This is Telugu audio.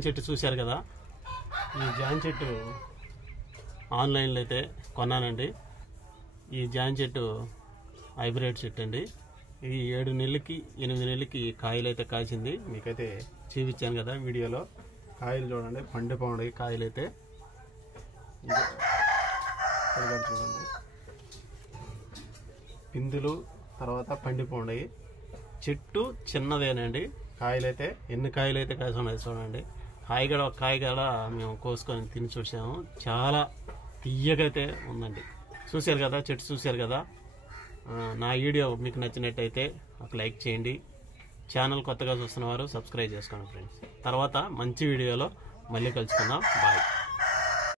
జాన్ చెట్టు చూశారు కదా, ఈ జాన్ చెట్టు ఆన్లైన్లో అయితే కొన్నానండి. ఈ జాన్ చెట్టు హైబ్రిడ్ చెట్టు అండి. ఇది 7 నెలలకి 8 నెలలకి కాయలు అయితే కాసింది. మీకైతే చూపించాను కదా వీడియోలో. కాయలు చూడండి, పండిపోండి కాయలు అయితే. చూడండి, పిందులు తర్వాత పండిపోండి. చెట్టు చిన్నదేనండి. కాయలు అయితే ఎన్ని కాయలు అయితే కాసి ఉన్నాయి చూడండి. ఒక కాయ కూడా మేము కోసుకొని తిని చూసాము. చాలా తీయగైతే ఉందండి. చూశారు కదా, చెట్టు చూశారు కదా. నా వీడియో మీకు నచ్చినట్టయితే ఒక లైక్ చేయండి. ఛానల్ కొత్తగా చూస్తున్నవారు సబ్స్క్రైబ్ చేసుకోండి ఫ్రెండ్స్. తర్వాత మంచి వీడియోలో మళ్ళీ కలుసుకుందాం. బాయ్.